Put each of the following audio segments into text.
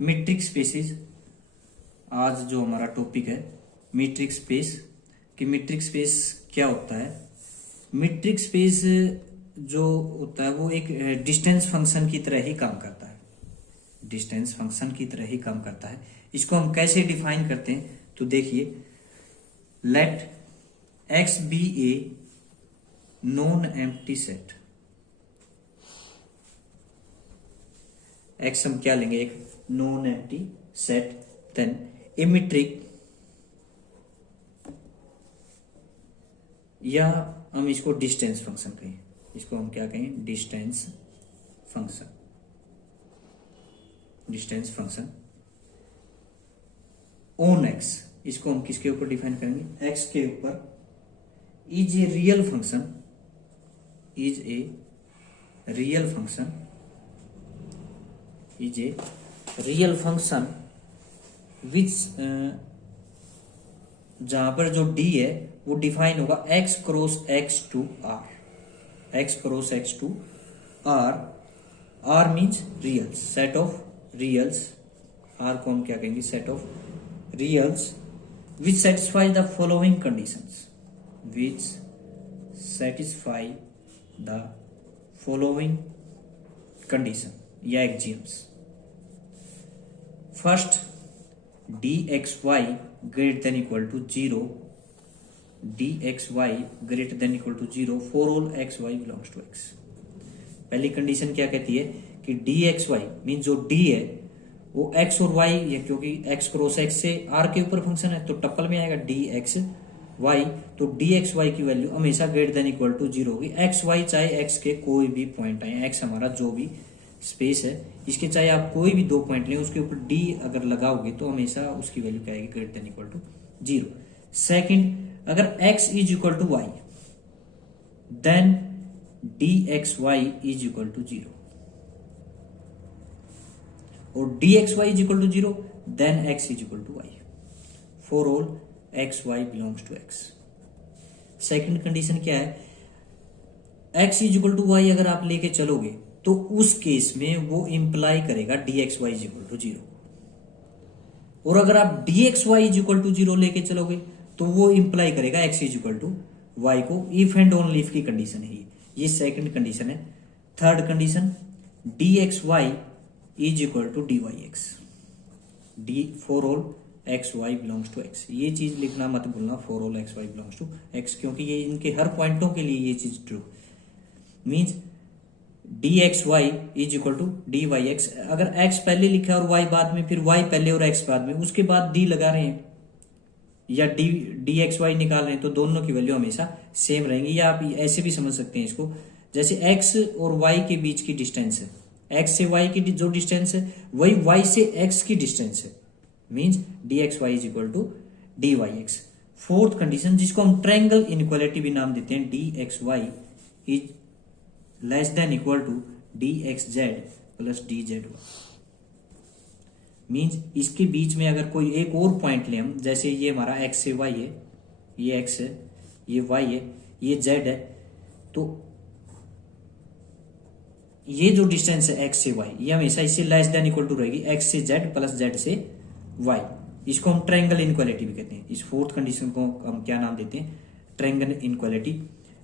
Metric spaces, आज जो हमारा टॉपिक है मीट्रिक स्पेस कि मीट्रिक स्पेस क्या होता है। मीट्रिक स्पेस जो होता है वो एक डिस्टेंस फंक्शन की तरह ही काम करता है, डिस्टेंस फंक्शन की तरह ही काम करता है। इसको हम कैसे डिफाइन करते हैं तो देखिए, let X be a non empty set. X हम क्या लेंगे, एक non empty set, then a metric, या हम इसको डिस्टेंस फंक्शन कहें, इसको हम क्या कहें, distance function, distance function on X. इसको हम किसके ऊपर डिफाइन करेंगे, एक्स के ऊपर, is a real function, is a real function, is a real function which, जहां पर जो डी है वो डिफाइन होगा X cross x to R, X cross x to R, R means reals, set of reals, R को हम क्या कहेंगे, set of reals which satisfy the following conditions, which satisfy the following condition या axioms. First, d x Y greater than equal to zero, d x Y greater than equal to zero for all x Y belongs to X. पहली condition क्या कहती है कि d x y mean जो D है वो x और y, या क्योंकि एक्स क्रॉस एक्स से आर के ऊपर फंक्शन है तो टप्पल में आएगा डी एक्स वाई, तो डी एक्स वाई की वैल्यू हमेशा greater than equal to zero होगी। एक्स वाई चाहे एक्स के कोई भी पॉइंट आए, एक्स हमारा जो भी स्पेस है इसके चाहे आप कोई भी दो पॉइंट लें, उसके ऊपर डी अगर लगाओगे तो हमेशा उसकी वैल्यू क्या आएगी, greater than equal to zero. Second, अगर x is equal to Y then D x Y is equal to zero, और D x Y is equal to zero then x is equal to Y for all x Y belongs to X. Second condition क्या है, x is equal to Y अगर आप लेके चलोगे तो उस case में वो इंप्लाई करेगा d x Y is equal to zero, और अगर आप d x Y is equal to zero लेके चलोगे तो वो इंप्लाई करेगा x is equal to y को। इफ एंड ओनली इफ की कंडीशन है ये सेकंड कंडीशन है। Third condition, D x Y is equal to D Y x, d for all x Y belongs to x. ये चीज लिखना मत भूलना, for all x Y belongs to x, क्योंकि ये इनके हर पॉइंटों के लिए ये चीज true means d x Y is equal to D Y x. अगर एक्स पहले लिखा है और वाई बाद में, फिर वाई पहले और एक्स बाद में, उसके बाद डी लगा रहे हैं या डी एक्स वाई निकाल रहे हैं तो दोनों की वैल्यू हमेशा सेम रहेंगी। या आप ऐसे भी समझ सकते हैं इसको, जैसे एक्स और वाई के बीच की डिस्टेंस है, एक्स से वाई की जो डिस्टेंस है वही वाई से एक्स की डिस्टेंस है, means d x Y is equal to D Y x. Fourth condition, जिसको हम ट्रायंगल इनइक्वालिटी भी नाम देते हैं, d x Y is less than equal to d x z plus d z y, means इसके बीच में अगर कोई एक और पॉइंट ले हम, जैसे ये हमारा एक्स से वाई है, ये एक्स है, ये वाई है, ये जेड है, तो ये जो डिस्टेंस है एक्स से वाई ये हमेशा इससे लेस देन इक्वल टू रहेगी एक्स से जेड प्लस जेड से वाई। इसको हम ट्रायंगल इनइक्वालिटी भी कहते हैं। इस फोर्थ कंडीशन को हम क्या नाम देते हैं, ट्रायंगल इनइक्वालिटी।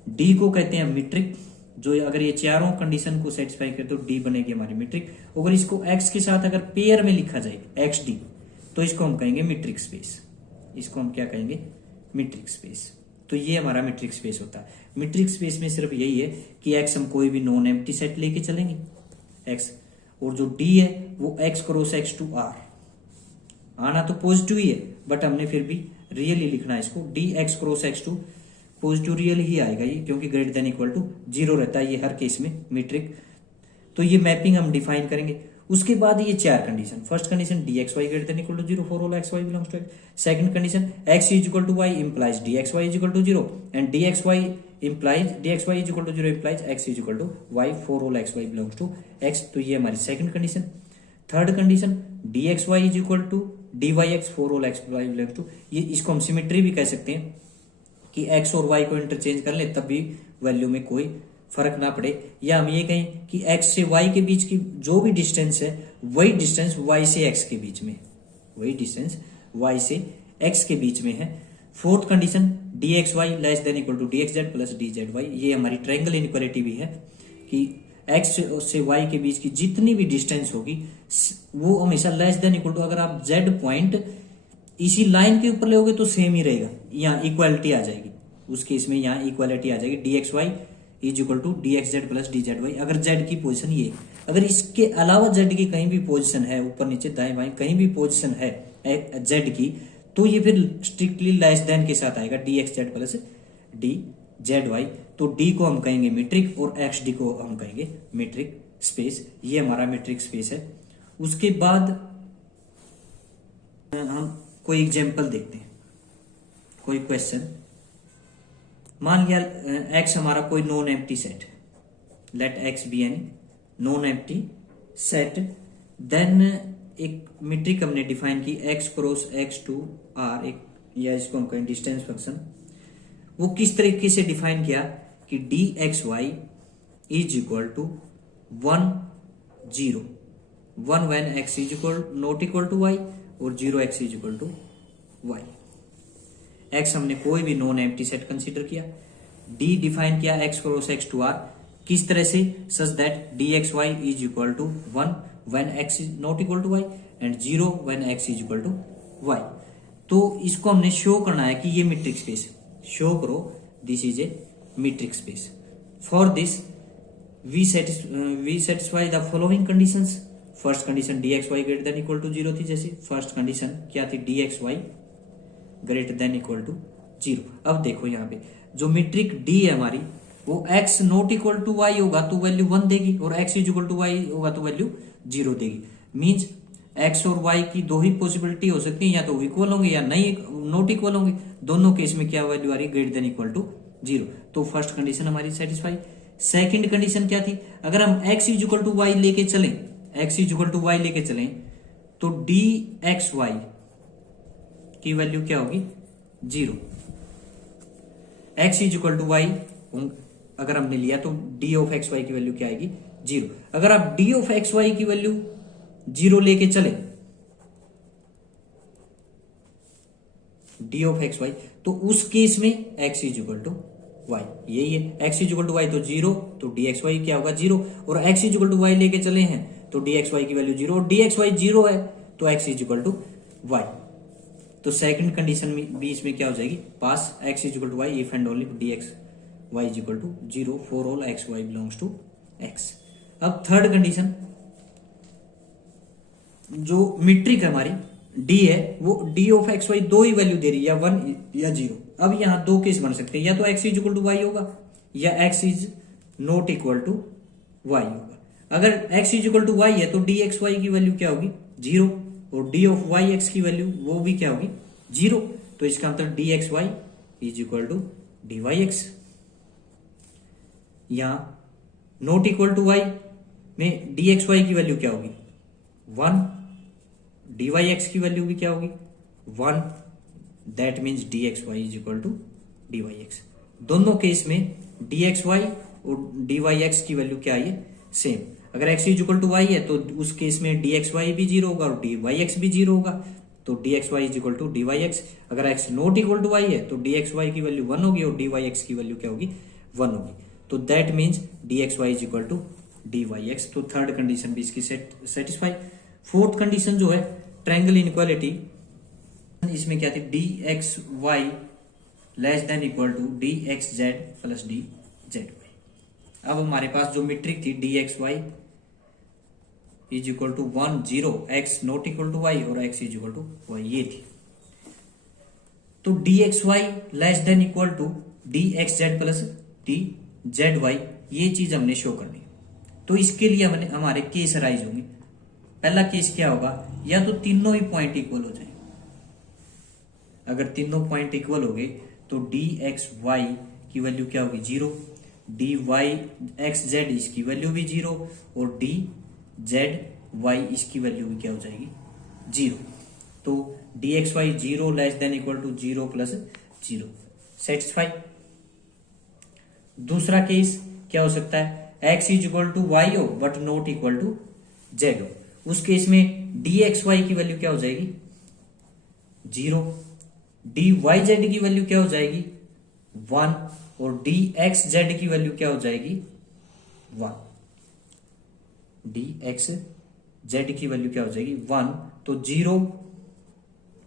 डी को कहते हैं मीट्रिक, जो अगर ये चारों कंडीशन को सेटिस्फाई करे तो डी बनेगी हमारी मीट्रिक। अगर इसको एक्स के साथ अगर पेयर में लिखा जाए एक्स डी तो इसको हम कहेंगे मीट्रिक स्पेस, इसको हम क्या कहेंगे, मीट्रिक स्पेस। तो ये हमारा मीट्रिक स्पेस होता है। मीट्रिक स्पेस में सिर्फ यही है कि एक्स हम कोई भी नॉन एम्प्टी सेट लेके चलेंगे एक्स, और जो डी है वो x cross x to R, आना तो पॉजिटिव ही है बट हमने फिर भी रियल ही लिखना है इसको, D X cross x to positive real ही आएगा ये, क्योंकि greater than equal to zero रहता है ये हर केस में मीट्रिक। तो ये मैपिंग हम डिफाइन करेंगे। उसके बाद ये चार condition, first condition D x Y greater than equal to zero for all x Y belongs to x. Second condition, x is equal to y implies d x Y is equal to zero, and d x y implies d x Y is equal to zero implies x is equal to Y for all x Y belongs to x. तो ये हमारी second condition. Third condition, D x Y is equal to D Y x for all x Y belongs to, ये इसको हम symmetry भी कह सकते हैं कि एक्स और वाई को इंटरचेंज कर ले तब भी वैल्यू में कोई फर्क ना पड़े, या हम ये कहें कि एक्स से वाई के बीच की जो भी डिस्टेंस है वही डिस्टेंस y से x के बीच में, वही डिस्टेंस y से x के बीच में है। Fourth condition dxy less than equal to dxz plus dzy, ये हमारी ट्रायंगल इनइक्वालिटी भी है कि x से y के बीच की जितनी भी डिस्टेंस होगी वो हमेशा लेस देन इक्वल टू, अगर आप z पॉइंट इसी लाइन के ऊपर लोगे तो सेम ही रहेगा, यहाँ इक्वालिटी आ जाएगी, उस केस में यहाँ इक्वालिटी आ जाएगी dxy is equal to dxz plus dzy। अगर z की पोजीशन ये, अगर इसके अलावा z की कहीं भी पोजीशन है, ऊपर नीचे दाएं बाएं कहीं भी पोजीशन है z की, तो ये फिर स्ट्रिक्टली लेस देन के साथ आएगा dxz प्लस dzy। तो d को हम कहेंगे मीट्रिक और xd को हम कहेंगे मीट्रिक स्पेस, ये हमारा मीट्रिक स्पेस है। उसके बाद हम कोई एग्जांपल देखते हैं, कोई क्वेश्चन। मान लिया x हमारा कोई non empty set, let x be an non empty set, then एक मीट्रिक हमने डिफाइन की x cross x to r, एक या इसको हम कहें डिस्टेंस फंक्शन। वो किस तरीके से डिफाइन किया कि dxy is equal to 1 0 1 when x is equal not equal to y और 0 x is equal to y। x हमने कोई भी नॉन एम्प्टी सेट कंसीडर किया, d डिफाइन किया x cross x to r किस तरह से, such that dxy is equal to 1 when x is not equal to y and 0 when x is equal to y। तो इसको हमने show करना है कि ये मीट्रिक स्पेस है, शो करो this is a metric space. For this we satisfy the following conditions. First condition dxy greater than equal to 0 थी, जैसे फर्स्ट कंडीशन क्या थी, dxy greater than equal to 0। अब देखो यहाँ पे जो मीट्रिक d है हमारी, वो x not equal to y होगा तो वैल्यू 1 देगी, और x is equal to y होगा तो वैल्यू 0 देगी। मींस x और y की दो ही पॉसिबिलिटी हो सकती है, या तो इक्वल होंगे या नहीं नॉट इक्वल होंगे, दोनों केस में क्या वैल्यू आ रही है, ग्रेटर देन इक्वल टू 0। तो फर्स्ट कंडीशन हमारी सेटिस्फाई। सेकंड कंडीशन क्या थी, अगर हम x is equal to y लेके चलें, x is equal to y लेके चलें तो dxy की वैल्यू क्या होगी, 0। x is equal to y अगर हमने लिया तो d ऑफ एक्स वाई की वैल्यू क्या आएगी, 0। अगर आप d ऑफ एक्स वाई की वैल्यू 0 लेके चले, d ऑफ एक्स वाई, तो उस केस में x is equal to y, यही है x is equal to y तो 0, तो dxy क्या होगा 0, और x is equal to y लेके चले हैं तो dxy की वैल्यू 0, और dxy 0 है तो x is equal to y। तो सेकंड कंडीशन में भी इसमें क्या हो जाएगी, pass, x is equal to y if and only dxy is equal to 0 for all x y belongs to x। अब थर्ड कंडीशन, जो मीट्रिक है हमारी d है, वो d ऑफ एक्स वाई दो ही वैल्यू दे रही है, या 1 या 0। अब यहाँ दो केस बन सकते हैं, या तो x is equal to y होगा या x is not equal to y होगा। अगर x is equal to y है तो dxy की वैल्यू क्या होगी, 0, और d ऑफ वाई एक्स की वैल्यू वो भी क्या होगी, 0। तो इसका मतलब dxy is equal to dyx। यहां नॉट इक्वल टू वाई में dxy की वैल्यू क्या होगी, 1, dyx की वैल्यू भी क्या होगी, 1, that means dxy is equal to dyx। दोनों केस में dxy और dyx की वैल्यू क्या है, सेम। अगर x is equal to y है तो उस केस में dxy भी 0 होगा और dyx भी 0 होगा, तो dxy is equal to dyx। अगर x not equal to y है तो dxy की वैल्यू 1 होगी और dyx की वैल्यू क्या होगी, 1 होगी। तो that means dxy is equal to dyx। तो थर्ड कंडीशन भी इसकी सेटिस्फाई। फोर्थ कंडीशन जो है ट्रायंगल इनइक्वालिटी, इसमें क्या थी, dxy less than equal to dxz plus dzy। अब हमारे पास जो मीट्रिक थी dxy is equal to 1 0 x not equal to y और x is equal to y, ये थी। तो dxy less than equal to dxz plus dzy, ये चीज हमने शो करनी। तो इसके लिए हमने हमारे केस राइज होंगे। पहला केस क्या होगा, या तो तीनों ही पॉइंट इक्वल हो जाए। अगर तीनों पॉइंट इक्वल हो गए तो dxy की वैल्यू क्या होगी, 0, dyxz इसकी वैल्यू भी 0 और dzy इसकी वैल्यू भी क्या हो जाएगी, 0। तो dxy 0 less than equal to 0 plus 0, satisfy. दूसरा केस क्या हो सकता है, x is equal to y हो but not equal to z हो। उस केस में डी एक्स वाई की वैल्यू क्या हो जाएगी 0, डी वाई जेड की वैल्यू क्या हो जाएगी 1 और डी एक्स जेड की वैल्यू क्या हो जाएगी 1। डी एक्स जेड की वैल्यू क्या हो जाएगी 1, तो 0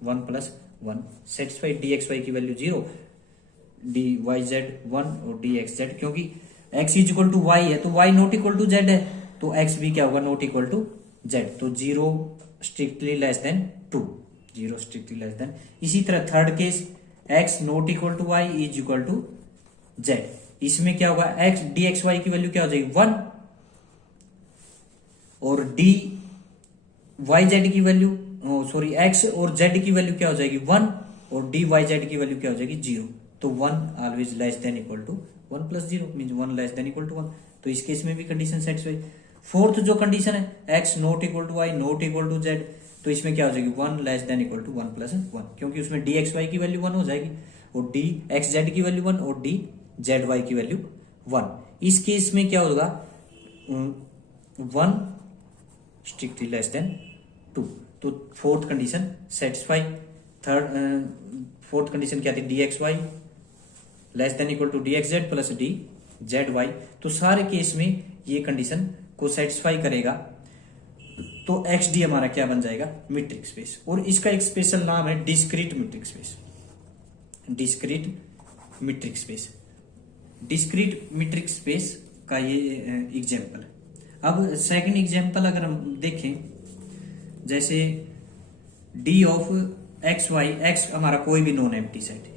1 plus 1 satisfied, d x y की वैल्यू 0, डी वाई जेड 1 और डी एक्स जेड, क्योंकि x is equal to y है तो y not equal to z है, तो x भी क्या होगा नॉट इक्वल टू जेड, तो 0 strictly less than 2, 0 strictly less than. इसी तरह third case x not equal to y is equal to z, इसमें क्या होगा x डी एक्स वाई की वैल्यू क्या हो जाएगी 1 और डी वाई जेड की वैल्यू सॉरी x और z की वैल्यू क्या हो जाएगी 1 और डी वाई जेड की वैल्यू क्या हो जाएगी 0, तो 1 always less than equal to 1 plus 0 mean 1 less than equal to 1, तो इस केस में भी कंडीशन सेटिस्फाई। फोर्थ जो कंडीशन है x not equal to y not equal to z, तो इसमें क्या हो जाएगी 1 less than equal to 1 plus 1, क्योंकि उसमें डी एक्स वाई की वैल्यू 1 हो जाएगी और डी एक्स जेड की वैल्यू 1 और डी जेड वाई की वैल्यू 1। इस केस में क्या होगा 1 स्ट्रिक्टली लेस देन 2, तो fourth condition satisfy. Fourth condition क्या थी D x y less than equal to d x z plus d z y, तो सारे केस में ये कंडीशन को सेटिस्फाई करेगा, तो एक्स डी हमारा क्या बन जाएगा मीट्रिक स्पेस, और इसका एक स्पेशल नाम है discrete metric space, discrete metric space. Discrete metric space का ये एग्जाम्पल है। अब सेकंड एग्जाम्पल अगर हम देखें, जैसे d of x y, x हमारा कोई भी नॉन एम्प्टी सेट है,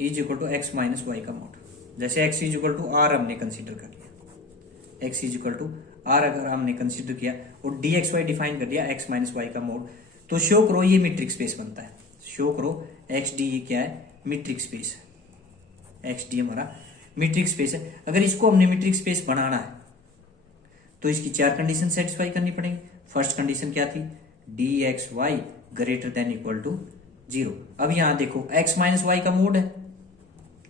is equal to x minus Y का मॉड, जैसे x is equal to R हमने कंसीडर कर लिया, x is equal to R अगर हमने कंसीडर किया और डी एक्स वाई डिफाइन कर लिया एक्स माइनस वाई का मोड, तो शो करो ये मीट्रिक स्पेस बनता है, शो करो एक्स डी ये क्या है मीट्रिक स्पेस है, एक्स डी हमारा मीट्रिक स्पेस है। अगर इसको हमने मीट्रिक स्पेस बनाना है तो इसकी 4 कंडीशन सेटिस्फाई करनी पड़ेगी। फर्स्ट कंडीशन क्या थी D x Y greater than equal to 0। अब यहां देखो एक्स माइनस वाई का मोड है,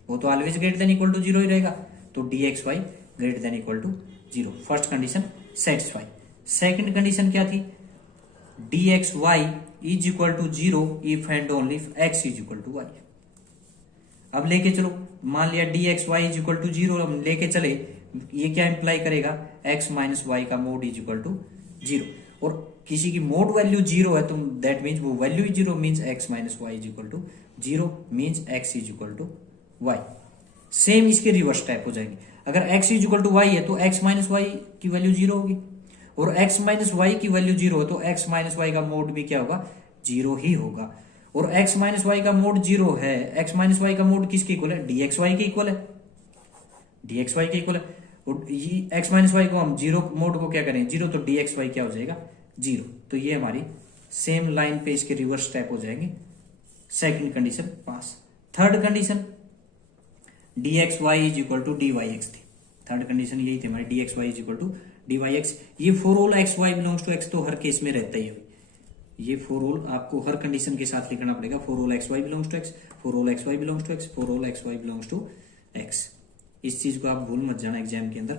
वो तो always greater than equal to 0 ही रहेगा, तो D x Y greater than equal to 0, first condition satisfy. Second condition क्या थी D x Y is equal to 0 if and only if x is equal to y. अब लेके चलो, मान लिया d x Y is equal to 0 हम लेके चले, ये क्या इंप्लाई करेगा एक्स माइनस वाई का मोड इज इक्वल टू 0, और किसी की मोड वैल्यू 0 है तो दैट मीन्स वो value 0 means x minus y is equal to 0 means x is equal to y. Same इसके रिवर्स टाइप हो जाएंगे, अगर x is equal to y है तो x माइनस वाई की वैल्यू 0 होगी, और x माइनस वाई की वैल्यू 0 है तो x माइनस वाई का मोड भी क्या होगा 0 ही होगा, और x माइनस वाई का मोड 0 है, x माइनस वाई का मोड किसके इक्वल है डी एक्स वाई के इक्वल है, डी एक्स वाई के इक्वल है, और ये x माइनस वाई को हम 0 मोड को क्या करें 0, तो डी एक्स वाई क्या हो जाएगा 0, तो ये हमारी सेम लाइन पे इसके रिवर्स टाइप हो जाएंगे। Second condition pass. Third condition D x Y is equal to D Y x थी, थर्ड कंडीशन यही थी हमारी D x Y is equal to D Y x. ये for all x Y belongs to x तो हर case में रहता ही है, ये फॉर ऑल आपको हर कंडीशन के साथ लिखना पड़ेगा, for all x Y belongs to x, for all x Y belongs to x, for all x Y belongs to x, इस चीज को आप भूल मत जाना एग्जाम के अंदर।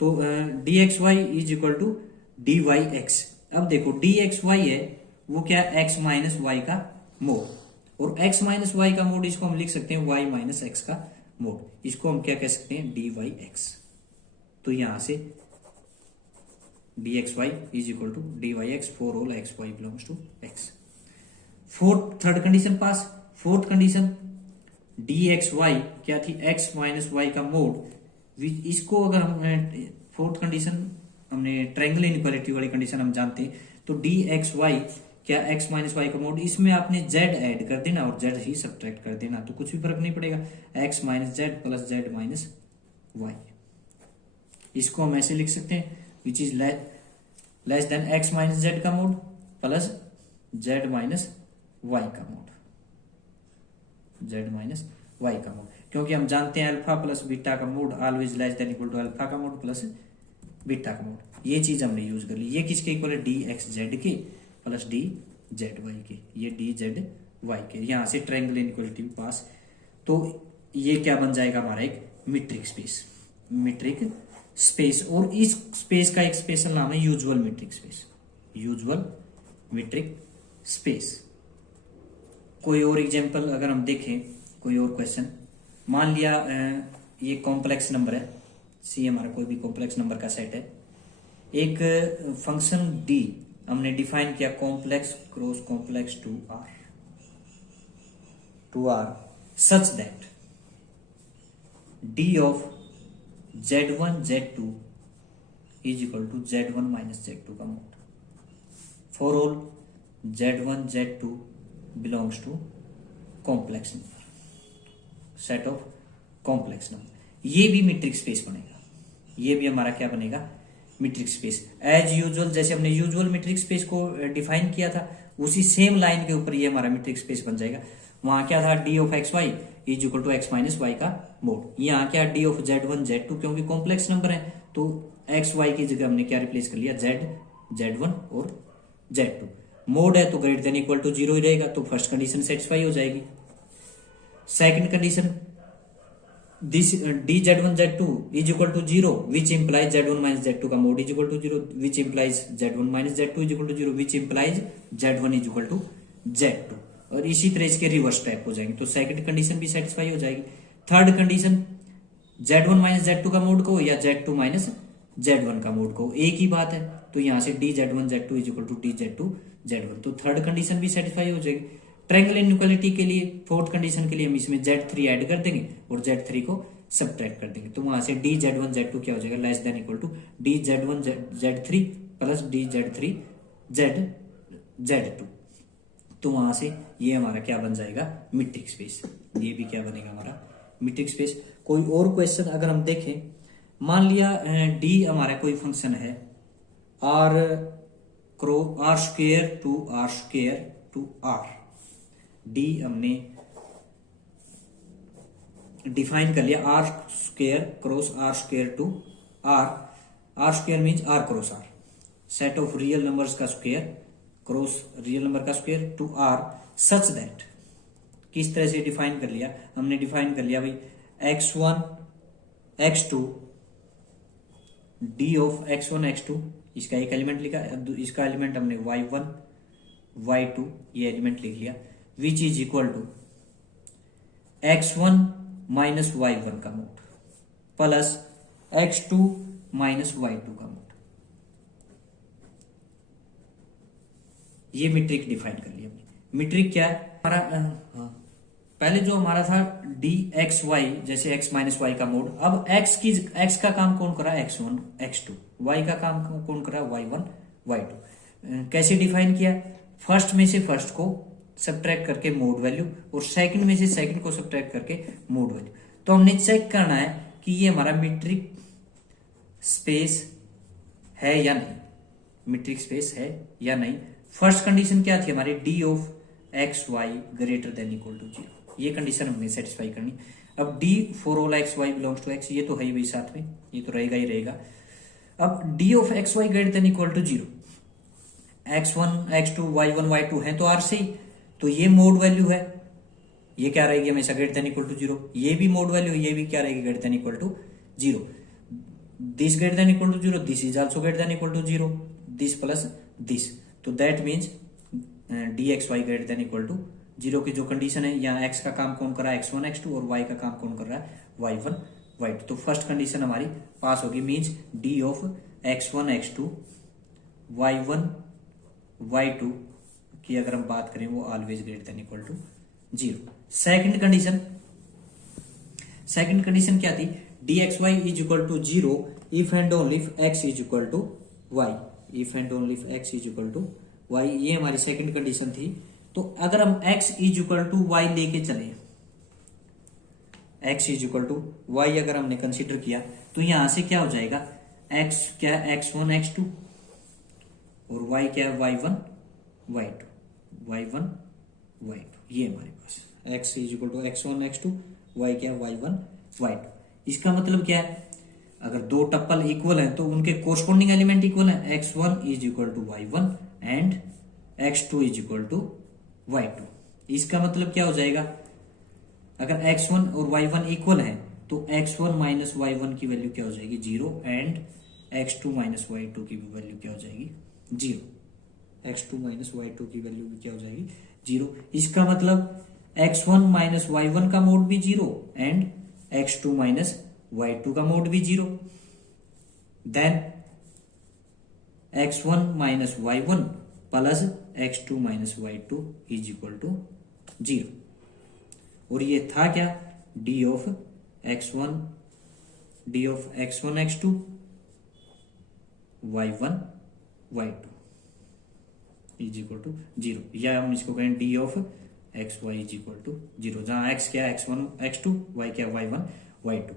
तो D x Y is equal to D Y x. अब देखो डी एक्स वाई है वो क्या है एक्स माइनस वाई का मोड, और एक्स माइनस वाई का मोड इसको हम लिख सकते हैं वाई माइनस एक्स का मोड, इसको हम क्या कह सकते हैं डी वाई एक्स। तो यहां से D x Y is equal to D Y x for all x Y belongs to X. Fourth third condition pass. Fourth condition D x Y क्या थी एक्स माइनस वाई का mod, इसको अगर हम fourth condition हमने triangle inequality वाली condition हम जानते हैं, तो डी एक्स वाई क्या एक्स माइनस वाई का मोड, इसमें आपने जेड ऐड कर देना और जेड ही सब्ट्रैक्ट कर देना, तो कुछ भी फर्क नहीं पड़ेगा, x minus z plus z minus y. इसको हम ऐसे लिख सकते हैं which is less than x minus z का mod plus z minus Y का मोड, जेड माइनस वाई का मोड, क्योंकि हम जानते हैं अल्फा प्लस बीटा का mod always less than equal to alpha का मोड प्लस बीटा का मोड। ये चीज हमने यूज कर ली। ये किसके इक्वल है डी एक्स जेड के प्लस डी जेड वाई के, ये डी जेड वाई के, यहां से ट्रायंगल इनइक्वालिटी पास। तो ये क्या बन जाएगा हमारा एक मीट्रिक स्पेस, मीट्रिक स्पेस, और इस स्पेस का एक स्पेशल नाम है usual metric space, usual metric space. कोई और एग्जांपल अगर हम देखें, कोई और क्वेश्चन, मान लिया ये कॉम्प्लेक्स नंबर है, सी हमारा कोई भी कॉम्प्लेक्स नंबर का सेट है, एक फंक्शन डी हमने डिफाइन किया complex cross complex to R such that D of z1 z2 is equal to z1 minus z2 का mod for all z1 z2 belongs to complex number, set of complex number. ये भी metric space बनेगा, ये भी हमारा क्या बनेगा, metric space. As usual, जैसे हमने यूजुअल मीट्रिक स्पेस को डिफाइन किया था, उसी सेम लाइन के ऊपर ये हमारा मीट्रिक स्पेस बन जाएगा। वहां क्या था, D of x Y is equal to x minus Y का मोड। यहाँ क्या, डी ऑफ z1 z2, क्योंकि कॉम्प्लेक्स नंबर है तो एक्स वाई की जगह हमने क्या रिप्लेस कर लिया, z1 और z2। मोड है तो ग्रेटर देन इक्वल टू 0 ही रहेगा, तो फर्स्ट कंडीशन सेटिस्फाई हो जाएगी। Second condition, this D z1 z2 is equal to 0 which implies z1 minus z2 का mod is equal to 0 which implies z1 minus z2 is equal to 0 which implies z1 is equal to z2, और इसी तरह इसके reverse step हो जाएंगे, तो second condition भी satisfy हो जाएगी। Third condition, z1 minus z2 का मोड को या z2 माइनस z1 का मोड को, एक ही बात है, तो यहां से D z1 z2 is equal to D z2 z1, तो थर्ड कंडीशन भी सेटिस्फाई हो जाएगी। ट्रायंगल इनइक्वालिटी के लिए फोर्थ कंडीशन के लिए हम इसमें z3 ऐड कर देंगे और z3 को सब्ट्रैक्ट कर देंगे, तो वहां से डी z1 z2 क्या हो जाएगा, less than equal to D z1 z3 plus D z3 z2, तो वहां से ये हमारा क्या बन जाएगा, मीट्रिक स्पेस। ये भी क्या बनेगा हमारा, मीट्रिक स्पेस। कोई और क्वेश्चन अगर हम देखें, मान लिया डी हमारा कोई फंक्शन है R square to R, D हमने डिफाइन कर लिया R square cross R square to R square means R cross R, set of real numbers का स्क्वेयर क्रॉस रियल नंबर का square to R such that, किस तरह से define कर लिया, हमने डिफाइन कर लिया भाई x1 x2 D of x1 x2, इसका एक एलिमेंट लिखा, इसका एलिमेंट हमने y1 y2 ये एलिमेंट लिख लिया, which is equal to x1 minus y1 का mod plus x2 minus y2 का मोड। ये मीट्रिक डिफाइन कर लिया हमने। मीट्रिक क्या है हमारा, पहले जो हमारा था डी एक्स वाई, जैसे x माइनस वाई का मोड, अब x का काम कौन कर रहा है, x1 x2, y का काम कौन कर रहा है, y1 y2। कैसे डिफाइन किया, फर्स्ट में से फर्स्ट को सब्ट्रैक्ट करके मोड वैल्यू और सेकंड में से सेकंड को सब्ट्रैक्ट करके मोड वैल्यू। तो हमने चेक करना है कि ये हमारा मीट्रिक स्पेस है या नहीं, मीट्रिक स्पेस है या नहीं। फर्स्ट कंडीशन क्या थी हमारी, D of x Y greater than equal to 0, ये कंडीशन हमने सेटिस्फाई करनी। अब D for all x Y belongs to x, ये तो है ही भाई साथ में, ये तो रहेगा ही रहेगा। अब D of x Y greater than equal to 0, x1 x2 y1 y2 है तो आर से, तो ये मोड वैल्यू है, ये क्या रहेगी हमेशा ग्रेटर देन इक्वल टू 0, ये भी मोड वैल्यू, ये भी क्या रहेगी greater than equal to 0। This greater than equal to 0, this is also greater than equal to 0, this plus this, तो that means d x Y greater than equal to 0 की जो condition है, यहाँ x का काम कौन कर रहा है, x1 x2 और y का काम कौन कर रहा है, y1 y2। तो फर्स्ट कंडीशन हमारी पास होगी, means D of x1 x2 y1 y2 की अगर हम बात करें वो always greater than equal to 0। Second condition क्या थी, D x Y is equal to 0 if and only if x is equal to Y, if and only if x is equal to Y, ये हमारी second condition थी। तो अगर हम x is equal to Y लेके चले, x is equal to Y अगर हमने कंसीडर किया, तो यहां से क्या हो जाएगा, x क्या है x1 x2 और y क्या है y1 y2, ये हमारे पास x is equal to x1 x2, y क्या है y1 y2। इसका मतलब क्या है, अगर दो टप्पल इक्वल हैं तो उनके कोरस्पॉन्डिंग एलिमेंट इक्वल है, x1 is equal to y1 and x2 is equal to y2। इसका मतलब क्या हो जाएगा, अगर x1 और y1 इक्वल है तो x1 माइनस वाई वन की वैल्यू क्या हो जाएगी 0 and x2 minus Y two की वैल्यू क्या हो जाएगी 0। x2 माइनस वाई टू की वैल्यू भी क्या हो जाएगी 0। इसका मतलब x1 माइनस वाई वन का मोड भी 0 and x2 minus Y two का मोड भी 0। Then x1 minus Y one plus x2 minus Y two is equal to 0। और ये था क्या D of x1 x2 y1 y2 is equal to 0, या हम इसको कहें D of x Y is equal to 0, जहां x क्या x1 x2 y क्या y1 y2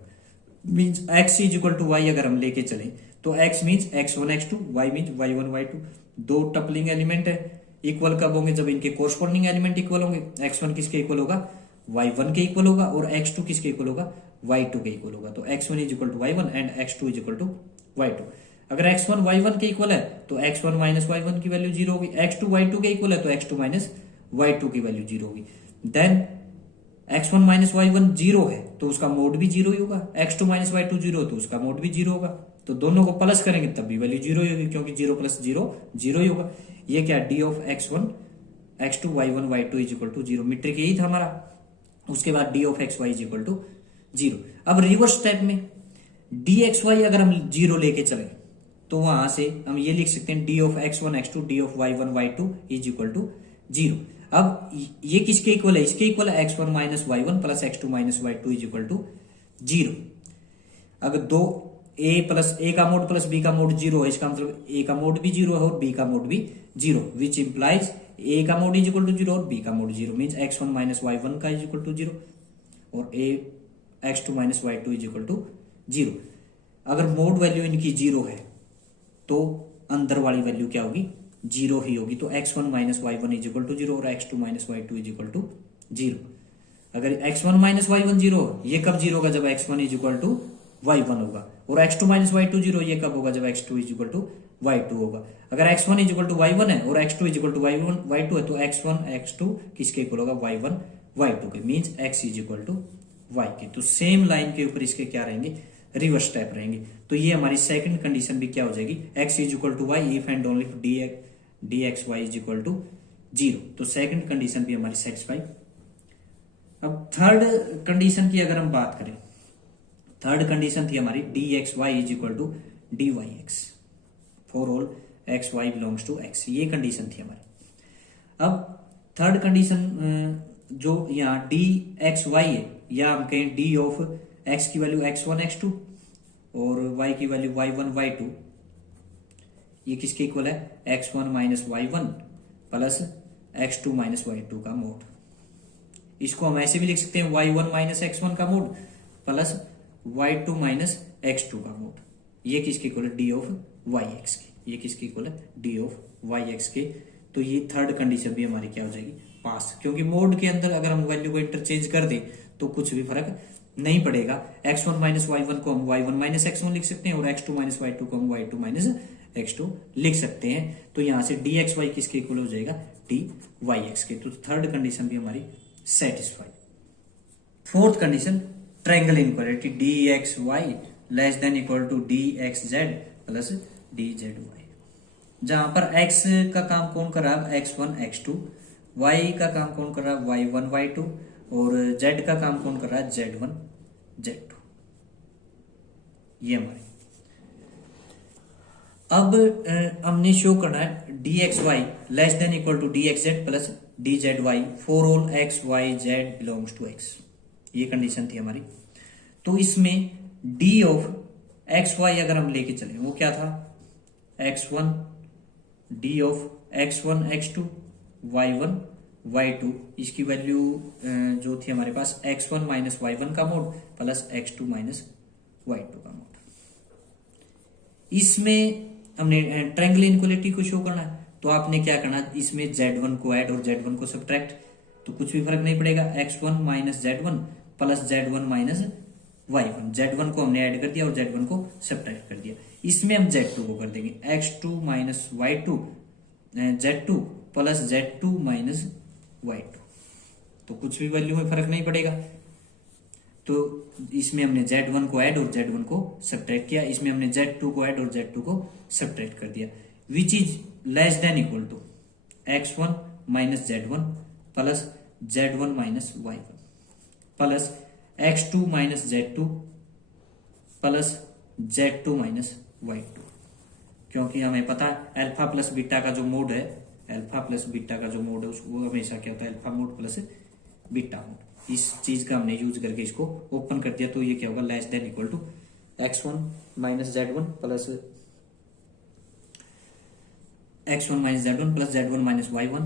means x is equal to Y अगर हम लेके चले तो x means x1 x2 y means y1 y2। दो टपलिंग एलिमेंट है, इक्वल कब होंगे जब इनके कोरस्पॉन्डिंग एलिमेंट इक्वल होंगे। x1 किसके इक्वल होगा y1 के इक्वल होगा और x2 किसके इक्वल होगा y2 के इक्वल होगा। तो x1 is equal to y1 and x2 is equal to y2। अगर x1 y1 के इक्वल है तो x1 माइनस y1 की वैल्यू 0 होगी, x2 y2 के इक्वल है तो x2 माइनस y2 की वैल्यू 0 होगी। देन x1 माइनस y1 0 है तो उसका मोड भी 0 ही होगा, x2 माइनस y2 0 तो उसका मोड भी 0 होगा। तो दोनों को प्लस करेंगे तब भी वैल्यू 0 ही होगी, क्योंकि 0 प्लस 0 0 ही होगा। ये क्या D of x1 x2 y1 y2 is equal to 0 metric यही था हमारा। उसके बाद D of x Y is equal to 0। अब रिवर्स स्टेप में डी एक्स वाई अगर हम 0 लेके चले तो वहां से हम ये लिख सकते हैं D of x1 x2 D of y1 y2 is equal to 0। अब ये किसके इक्वल है, इसके इक्वल है x1 minus y1 plus x2 minus y2 is equal to 0। अगर दो ए का मोड प्लस बी का मोड 0 है, इसका मतलब ए का मोड भी 0 है और बी का मोड भी 0, विच इंप्लाइज ए का मोड इज इक्वल टू 0 और बी का mod 0 means x1 minus y1 का इज इक्वल टू 0 और x2 minus y2 is equal to 0। अगर मोड वैल्यू इनकी 0 है तो अंदर वाली वैल्यू क्या होगी 0 ही होगी। तो x1 minus y1 is equal to 0 और x2 minus y2 is equal to 0। अगर x1 माइनस y1 0, ये कब 0 होगा जब x1 is equal to y1 होगा, और x2 माइनस y2 0 ये कब होगा जब x2 is equal to y2 होगा। अगर x1 is equal to y1 है और x2 is equal to y2 है तो x1 x2 किसके इक्वल होगा y1 y2 के, means x is equal to y के। तो सेम लाइन के ऊपर इसके क्या रहेंगे रिवर्स स्टेप रहेंगे। तो ये हमारी सेकंड कंडीशन भी क्या हो जाएगी x is equal to y if and only D x Y is equal to 0। तो सेकंड कंडीशन भी हमारी सेटिस्फाई। अब थर्ड कंडीशन की अगर हम बात करें, थर्ड कंडीशन थी हमारी D x Y is equal to D Y x for all x Y belongs to x, ये कंडीशन थी हमारी। अब थर्ड कंडीशन जो यहाँ डी एक्स वाई है, या हम कहें डी ऑफ एक्स की वैल्यू x1 x2 और y की वैल्यू y1 y2, ये किसके इक्वल है x1 minus y1 plus x2 minus y2 का मोड। इसको हम ऐसे भी लिख सकते हैं y1 माइनस x1 का mod plus y2 minus x2 का मोड। ये किसके इक्वल है डी ऑफ वाई एक्स के, ये किसके इक्वल है डी ऑफ वाई एक्स के। तो ये थर्ड कंडीशन भी हमारी क्या हो जाएगी पास, क्योंकि मोड के अंदर अगर हम वैल्यू को इंटरचेंज कर दें तो कुछ भी फर्क नहीं पड़ेगा। x1 माइनस y1 को हम y1 माइनस x1 लिख सकते हैं और x2 माइनस y2 को हम y2 माइनस x2 लिख सकते हैं। तो यहां से dxy किसके इक्वल हो जाएगा dyx के। तो थर्ड कंडीशन भी हमारी satisfied. Fourth condition triangle inequality dxy less than equal to dxz plus dzy, जहां पर x का काम कौन कर रहा है x1 x2, y का काम कौन कर रहा है y1 y2 और z का काम कौन कर रहा है z1 z2। ये हमारे अब हमने शो करना है dxy less than equal to dxz plus dzy for all x y z belongs to x, ये कंडीशन थी हमारी। तो इसमें d ऑफ xy अगर हम लेके चले वो क्या था x1 d of x1 x2 y1 y2, इसकी वैल्यू जो थी हमारे पास x1 माइनस y1 का mod plus x2 minus y2 का मोड। इसमें हमने ट्रायंगल इनइक्वालिटी को शो करना है, तो आपने क्या करना इसमें z1 को ऐड और z1 को सब्ट्रैक्ट, तो कुछ भी फर्क नहीं पड़ेगा। x1 minus z1 plus z1 minus y1, z1 को हमने ऐड कर दिया और z1 को सब्ट्रैक्ट कर दिया। इसमें हम z2 को कर देंगे x2 minus y2 z2 plus z2 minus y2, तो कुछ भी वैल्यू में फर्क नहीं पड़ेगा। तो इसमें हमने Z1 को ऐड और Z1 को सब्ट्रैक्ट किया, इसमें हमने Z2 को ऐड और Z2 को सब्ट्रैक्ट कर दिया। Which is less than equal to X1 minus Z1 plus Z1 minus Y1 plus X2 minus Z2 plus Z2 minus Y2, क्योंकि हमें पता है अल्फा प्लस बीटा का जो मोड है, अल्फा प्लस बीटा का जो मोड है वो हमेशा क्या होता है, alpha mode plus beta mode. इस चीज का हमने यूज करके इसको ओपन कर दिया, तो ये क्या होगा, less than equal to X1 minus Z1 plus X1 minus Z1 plus Z1 minus Y1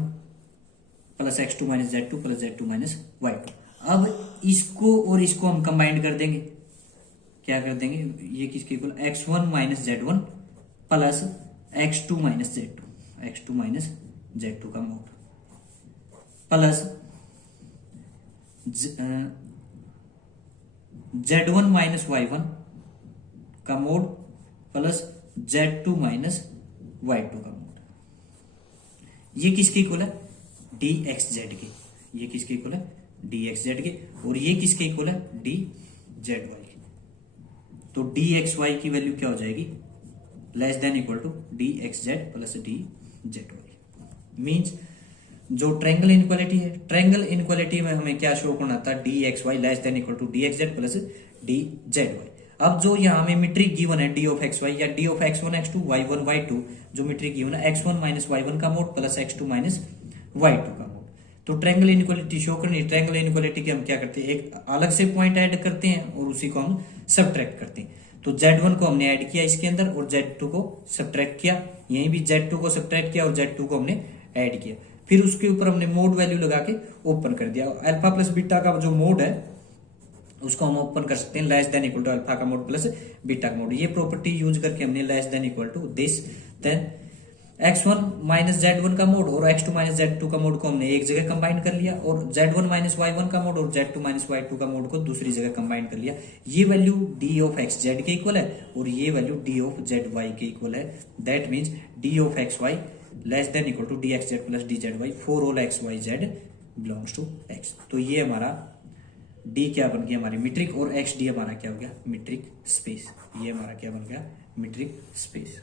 plus X2 minus Z2 plus Z2 minus Y2। अब इसको और इसको हम कंबाइंड कर देंगे, क्या कर देंगे, ये किसके equal, X1 minus Z1 plus X2 minus Z2, X2 minus Z2 का mod plus Z1 minus Y1 का mod plus Z2 minus Y2 का मोड। ये किसके इक्वल है, dxz के, ये किसके इक्वल है, dxz के, और ये किसके इक्वल है, dzy के। तो dxy की वैल्यू क्या हो जाएगी, less than equal to dxz plus dzy। Means जो ट्रायंगल इनइक्वालिटी है, ट्रायंगल इनइक्वालिटी में हमें क्या शो करना था, dxy less than equal to dxz plus dzy। अब जो यहाँ हमें मीट्रिक गिवन है d ऑफ xy या d of x1 x2 y1 y2, जो मीट्रिक गिवन है x1 माइनस y1 का mod plus x2 minus y2 का मोड। तो ट्रायंगल इनइक्वालिटी शो करनी, ट्रायंगल इनइक्वालिटी के हम क्या करते हैं, एक अलग से पॉइंट ऐड करते हैं और उसी को हम सब्ट्रैक्ट करते हैं। तो Z1 को हमने ऐड किया इसके अंदर और Z2 को सब्ट्रैक्ट किया, यहीं भी Z2 को सब्ट्रैक्ट किया और Z2 को हमने ऐड किया, फिर उसके ऊपर हमने मोड वैल्यू लगा के ओपन कर दिया। अल्फा प्लस बीटा का जो मोड है उसको हम ओपन कर सकते हैं, less than equal to alpha का मोड प्लस बीटा का मोड। ये प्रॉपर्टी यूज करके हमने less than equal to this, then x1 minus Z1 का मोड और x2 माइनस Z2 का मोड को हमने एक जगह कंबाइन कर लिया और Z1 माइनस Y1 का मोड और Z2 माइनस Y2 का मोड को दूसरी जगह कंबाइन कर लिया। ये वैल्यू d ऑफ xz के इक्वल है और ये वैल्यू d ऑफ zy के इक्वल है। That means d of xy less than equal to dxz plus dzy for all x y z belongs to x। तो ये हमारा d क्या बन गया, हमारी मीट्रिक, और xd हमारा क्या हो गया, मीट्रिक स्पेस। ये हमारा क्या बन गया, मीट्रिक स्पेस।